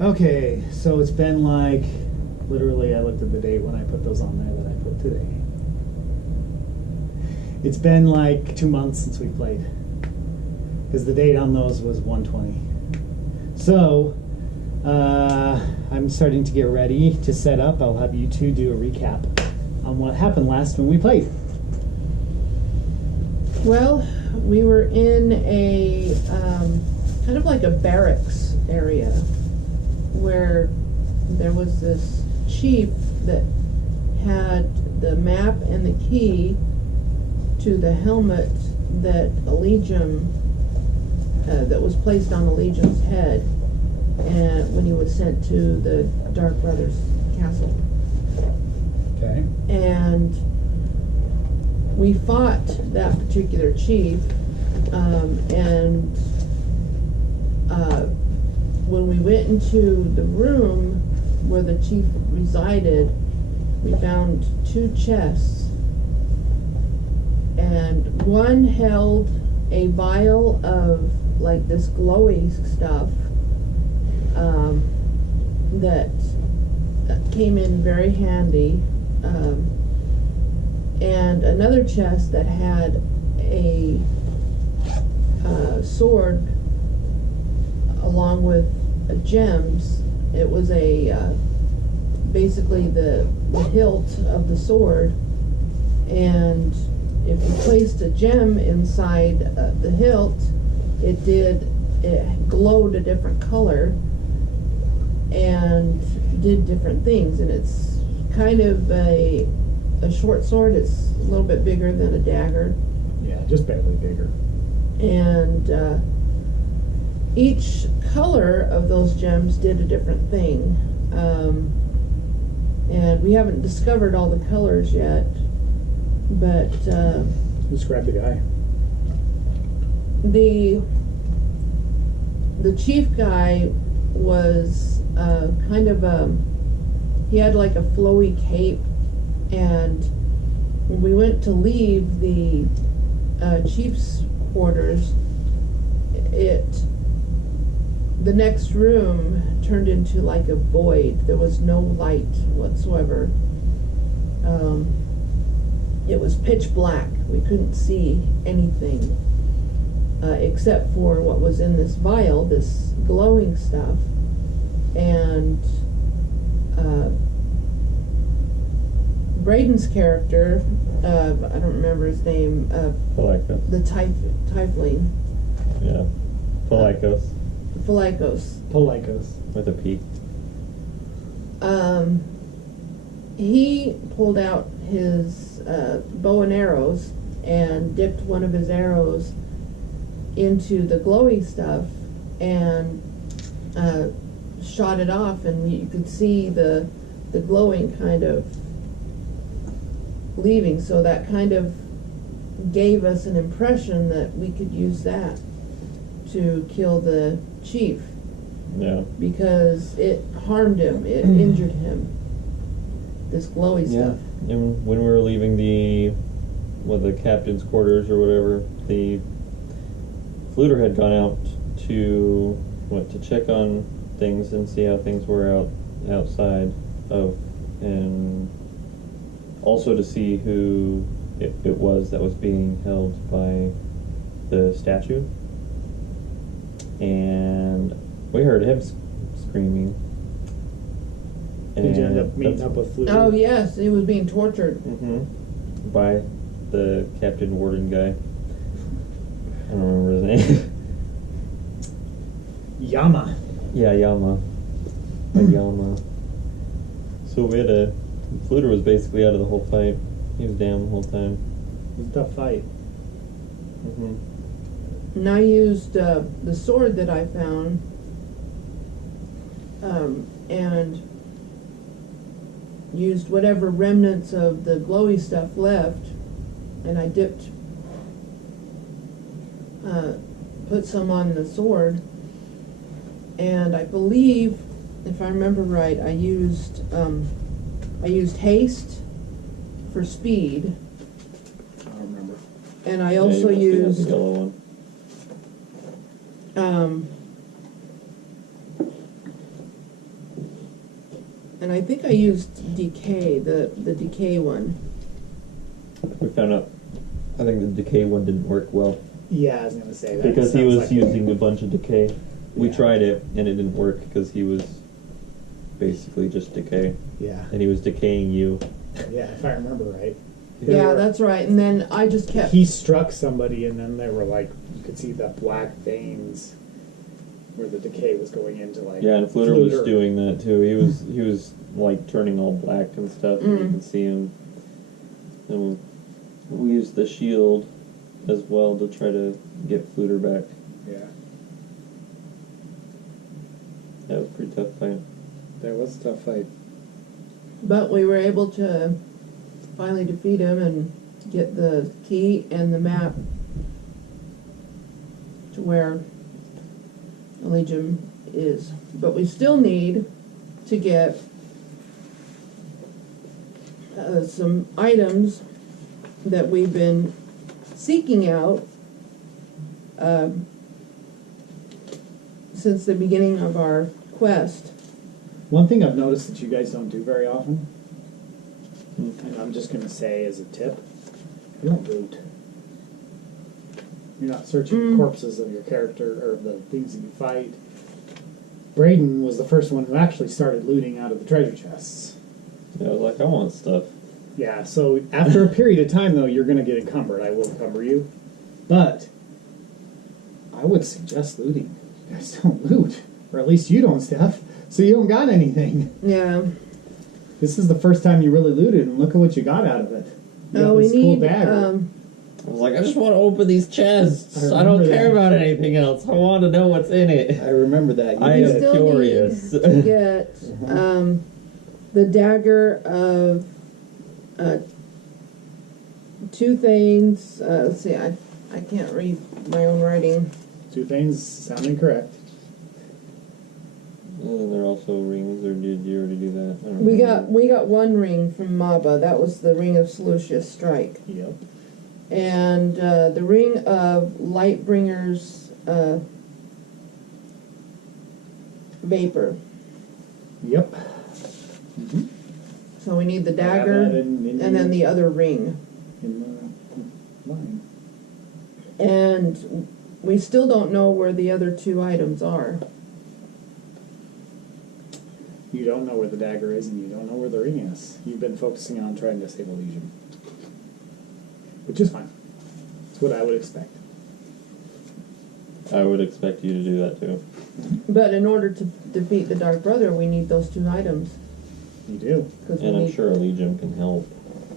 Okay, so it's been like, literally I looked at the date when I put those on there that I put today. It's been like 2 months since we played. Because the date on those was 1/20. So, I'm starting to get ready to set up. I'll have you two do a recap on what happened last when we played. Well, we were in a kind of like a barracks area where there was this chief that had the map and the key to the helmet that that was placed on Allegium's head, and when he was sent to the Dark Brothers castle. Okay. And we fought that particular chief, and when we went into the room where the chief resided, we found 2 chests, and one held a vial of like this glowy stuff that came in very handy, and another chest that had a sword along with gems. It was a basically the hilt of the sword, and if you placed a gem inside the hilt, it glowed a different color and did different things. And it's kind of a short sword. It's a little bit bigger than a dagger. Yeah, just barely bigger. And each color of those gems did a different thing. And we haven't discovered all the colors yet, but Describe the guy. The chief guy was kind of he had like a flowy cape, and when we went to leave the chief's quarters, the next room turned into like a void. There was no light whatsoever. It was pitch black. We couldn't see anything except for what was in this vial, this glowing stuff. And Braden's character, I don't remember his name, the Tiefling. Yeah. Phalikos. Phalikos. With a P. He pulled out his bow and arrows and dipped one of his arrows into the glowy stuff and shot it off, and you could see the glowing kind of leaving. So that kind of gave us an impression that we could use that to kill the chief. Yeah. Because it harmed him, it injured him. This glowy stuff. And when we were leaving the captain's quarters or whatever, the fluter had gone out to check on things and see how things were outside of, and also to see who it was that was being held by the statue. And we heard him screaming. Did you end up meeting up with Fluter? Oh yes, he was being tortured. By the Captain Warden guy. I don't remember his name. Yama. Yeah, Yama. Yama. So Fluter was basically out of the whole fight. He was down the whole time. It was a tough fight. And I used the sword that I found, and used whatever remnants of the glowy stuff left, and I put some on the sword, and I believe, if I remember right, I used haste for speed. I don't remember. And I also used the yellow one. And I think I used decay, the decay one. We found out. I think the decay one didn't work well Yeah, I was gonna say that because he sounds was like using a bunch of decay. We Yeah. tried it and it didn't work because he was basically just decay, Yeah, and he was decaying you. yeah, if I remember right. Yeah, that's right. And then I just kept. He struck somebody, and then there were like you could see the black veins where the decay was going into like. Yeah, and Fluter was doing that too. He was like turning all black and stuff, and you can see him. And we used the shield as well to try to get Fluter back. Yeah, That was a pretty tough fight. that was a tough fight. But we were able to finally defeat him and get the key and the map to where Elysium is. But we still need to get some items that we've been seeking out since the beginning of our quest. One thing I've noticed that you guys don't do very often, and I'm just going to say as a tip, you don't loot. You're not searching the corpses of your character or the things that you fight. Braden was the first one who actually started looting out of the treasure chests. Yeah, I was like, I want stuff. Yeah, so after a period of time, though, you're going to get encumbered. I will encumber you. But I would suggest looting. You guys don't loot. Or at least you don't, Steph. So you don't got anything. Yeah. This is the first time you really looted, and look at what you got out of it. You got We this cool need. dagger. I was like, I just want to open these chests. I I don't remember care that. about anything else. I want to know what's in it. I remember that. You I did am it. still curious. need to get the dagger of two things. Let's see, I can't read my own writing. Two things sounding correct. And there are also rings, or did you already do that? I don't We remember. got one ring from Maba. That was the ring of Seleucus Strike. Yep. And the ring of Lightbringer's Vapor. Yep. So we need the I have dagger that in and then the other ring. in the line. And we still don't know where the other two items are. You don't know where the dagger is, and you don't know where the ring is. You've been focusing on trying to save Elysium. Which is fine. It's what I would expect. I would expect you to do that too. But in order to defeat the Dark Brother, we need those two items. You do. 'Cause And we I'm need, sure Elysium can help.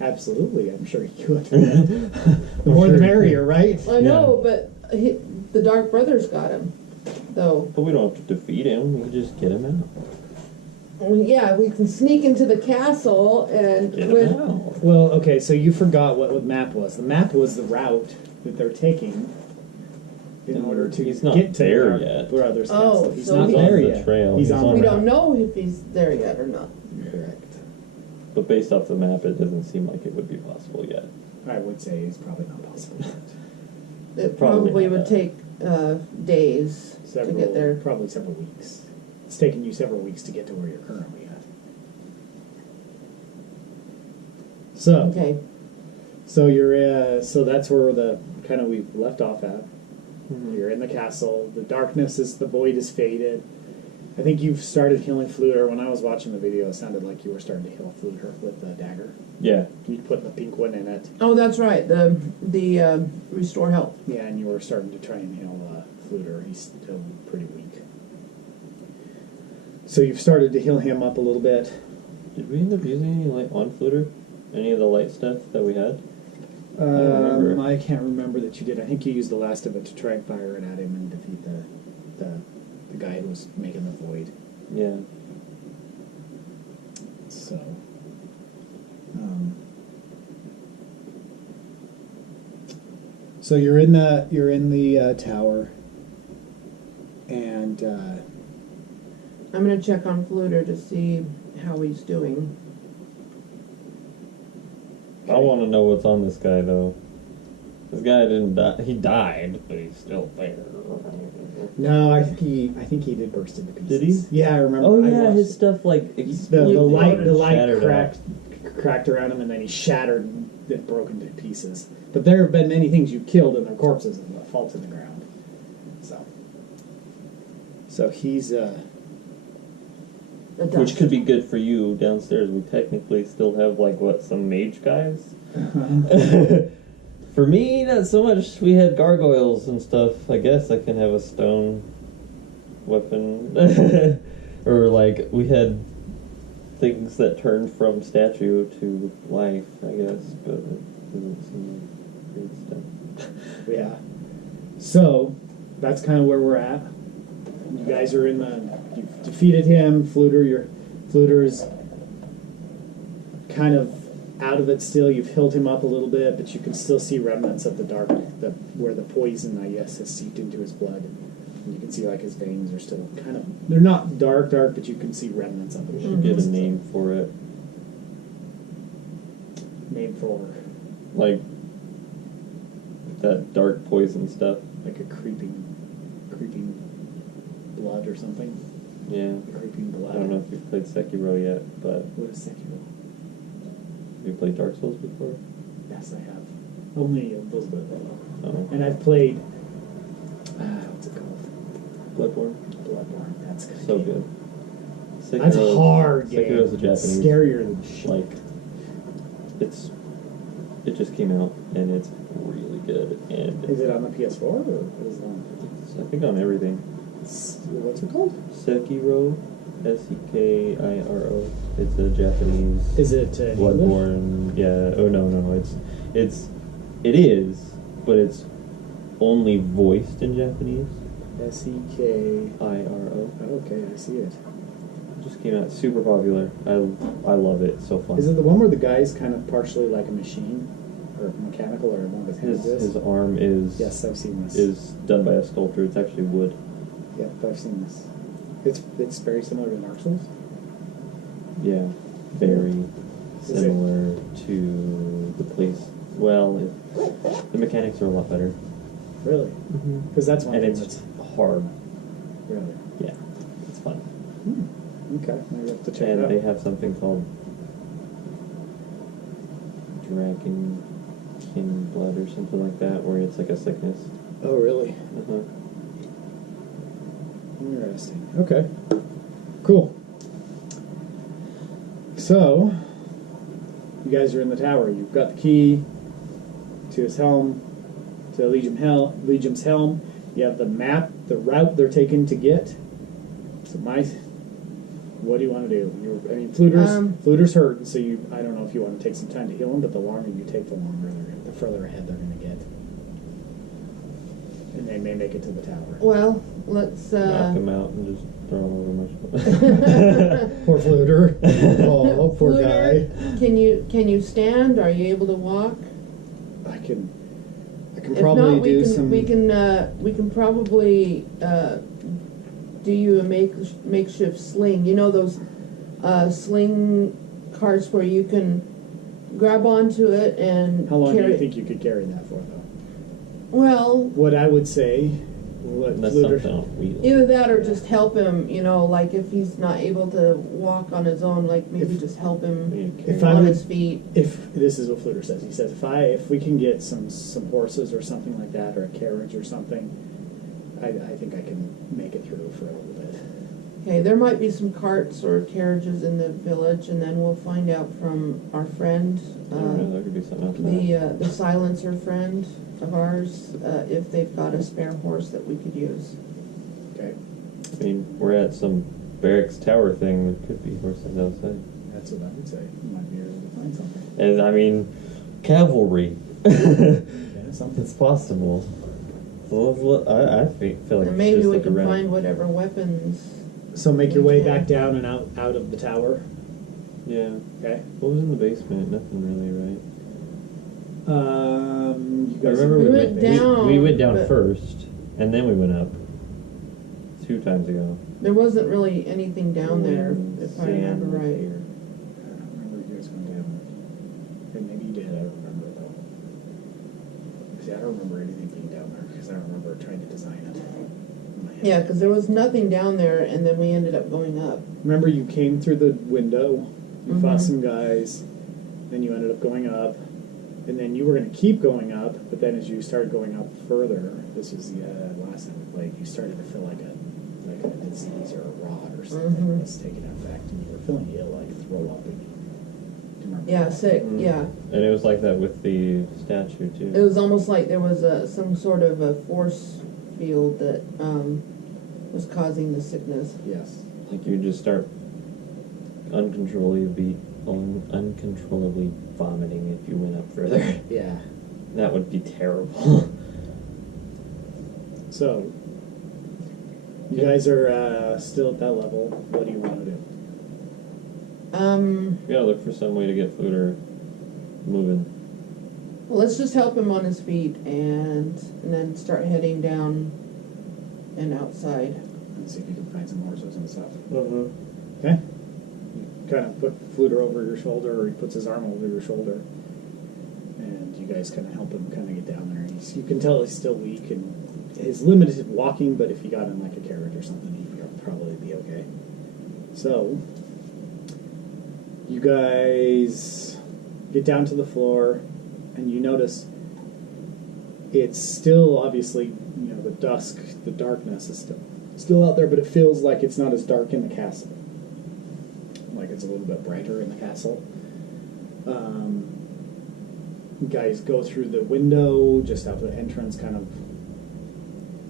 Absolutely, I'm sure you could. The more the merrier, right? I know, but the Dark Brother's got him, though. But we don't have to defeat him. We can just get him out. Well, yeah, we can sneak into the castle and Get with, him out. Well, okay, so you forgot what the map was. The map was the route that they're taking in And order to he's not get to there the yet. Brother's Oh, castle. He's so not he's there on the yet. trail. He's He's on on we the don't know if he's there yet or not. Correct. But based off the map, it doesn't seem like it would be possible yet. I would say it's probably not possible yet. It Probably probably not would that. take days to get there. Probably several weeks. It's taken you several weeks to get to where you're currently at. So, Okay. so you're so that's where the kind of we left off at. You're in the castle. The darkness is the void is faded. I think you've started healing Fluter. When I was watching the video, it sounded like you were starting to heal Fluter with the dagger. Yeah. You put the pink one in it. Oh, that's right. The restore health. Yeah, and you were starting to try and heal Fluter. He's still pretty weak. So you've started to heal him up a little bit. Did we end up using any light on Fluter? Any of the light stuff that we had? remember. I can't remember that you did. I think you used the last of it to try and fire it at him and defeat the guy who was making the void. Yeah. So, so you're in the tower, and I'm going to check on Fluter to see how he's doing. I want to know what's on this guy, though. This guy didn't die. He died, but he's still there. No, I think he did burst into pieces. Did he? Yeah, I remember. Oh I yeah, watched his stuff like the exploded, light shattered cracked around him, and then he shattered and broke into pieces. But there have been many things you killed and their corpses and fall to the ground. So he's Which could be good for you downstairs. We technically still have like some mage guys. For me, not so much. We had gargoyles and stuff. I guess I can have a stone weapon. Or like we had things that turned from statue to life, I guess, but it doesn't seem like great stuff. Yeah. So that's kind of where we're at. You guys are you've defeated him. Fluter's kind of out of it still. You've healed him up a little bit, but you can still see remnants of the dark, where the poison, I guess, has seeped into his blood. And you can see like his veins are still kind of, they're not dark, but you can see remnants of We it. should get a name for it. Name for Like that dark poison stuff. like a creeping blood or something. Yeah. Creeping blood. I don't know if you've played Sekiro yet, but What is Sekiro? have you played Dark Souls before? Yes, I have. Only a little bit. Oh. And I've played. What's it called? Bloodborne? Bloodborne. That's good. So good. That's a hard game. Sekiro's a Japanese. Scarier than shit. Like, it just came out, and it's really good. And Is it on the PS4 or is it on? it's, I think, on everything. What's it called? Sekiro, Sekiro. It's a Japanese Is it Bloodborne. Yeah. Oh no. It is, but it's only voiced in Japanese. Sekiro. Iro. Okay, I see it. It just came out, super popular. I love it. It's so fun. Is it the one where the guy's kind of partially like a machine, or mechanical, or one of his hands is? His arm is Yes, I've seen this. is done by a sculptor. It's actually wood. Yep, I've seen this. It's very similar to Dark Souls. Yeah, very Is it? similar to the place. Well, the mechanics are a lot better. Really? Because that's one And thing it's that's hard. really. Yeah, it's fun. Okay, maybe I have to check it And out. they have something called Dragon King Blood or something like that, where it's like a sickness. Oh, really? Uh-huh. Interesting. Okay. Cool. So, you guys are in the tower. You've got the key to his helm, to Legion's helm. You have the map, the route they're taking to get. So, what do you want to do? Fluter's hurt, so I don't know if you want to take some time to heal him, but the longer you take, the further ahead they're going to get. And they may make it to the tower. Well, let's. Knock him out and just throw him over my shoulder. Poor Fluter. Oh, poor Fluter, guy. Can you stand? Are you able to walk? I can If probably not, do some. we can probably do you a makeshift sling. You know those sling carts where you can grab onto it and How long do carry you think you could carry that for, though? Well, What I would say, That's Fluter, something on wheels. either that or just help him. You know, like if he's not able to walk on his own, like maybe If- just help him if I on would- his feet. if this is what Fluter says, he says if we can get some horses or something like that, or a carriage or something, I think I can make it through for a little bit. Okay, there might be some carts or carriages in the village, and then we'll find out from our friend, I don't know, there could be something else. the silencer friend of ours, if they've got a spare horse that we could use. Okay, I mean, we're at some barracks tower thing. There could be horses outside. that's what I would say. You might be able to find something. And I mean, cavalry. Yeah, something. It's possible. Well, I feel like And we maybe should just we look can around. find whatever weapons. So make your way Okay. back down and out of the tower. Yeah. Okay. What was in the basement? Nothing really, right? You I guys remember We we went down, we went down but- first, and then we went up. 2 times ago. There wasn't really anything down there, if I Sand remember was right. here. I don't remember you guys going down. And maybe you did, I don't remember though. See, I don't don't remember anything being down there because I don't remember trying to design it. in my head. Yeah, because there was nothing down there, and then we ended up going up. Remember, you came through the window, you Mhm. fought some guys, then you ended up going up, and then you were going to keep going up, but then as you started going up further, this is the last time we played, you started to feel like a disease or a rot or something Mhm. was taking effect, and you were feeling ill, like throw up. And do you remember Yeah, that? sick. Mhm. Yeah, And it was like that with the statue too. it was almost like there was some sort of a force field that was causing the sickness. Yes. Like you would just start uncontrollably vomiting if you went up further. Yeah. That would be terrible. So, you guys are still at that level. What do you want to do? We gotta look for some way to get Fluter moving. Well, let's just help him on his feet and then start heading down and outside. And see if you can find some horses and stuff. Mm-hmm. Okay? You kind of put Fluter over your shoulder, or he puts his arm over your shoulder. And you guys kind of help him kind of get down there. You can tell he's still weak, and his limited walking, but if you got in like a carriage or something, he'd probably be okay. So, you guys get down to the floor, and you notice it's still obviously, the darkness is still out there, but it feels like it's not as dark in the castle. Like it's a little bit brighter in the castle. You guys go through the window, just out the entrance kind of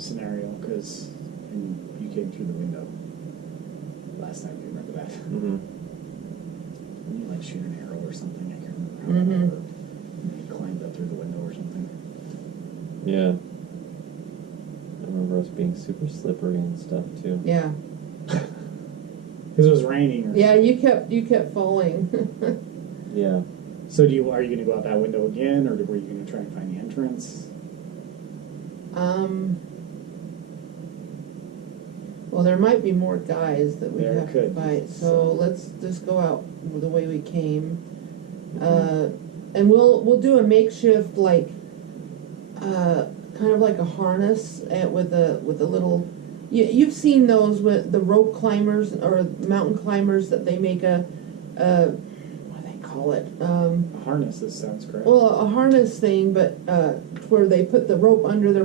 scenario, because you came through the window last time. You remember that? Mm-hmm. And you like shoot an arrow or something. I can't remember how Mhm. that worked. You climbed up through the window or something. Yeah. I remember us being super slippery and stuff too. Yeah. Because it was raining. Or Yeah, you kept falling. Yeah. So are you going to go out that window again, or were you going to try and find the entrance? Well, there might be more guys that we There have to could. fight, so let's just go out the way we came. And we'll do a makeshift kind of like a harness with a little. You've seen those with the rope climbers or mountain climbers that they make what do they call it? A harness, this sounds correct. Well, a harness thing, but where they put the rope under their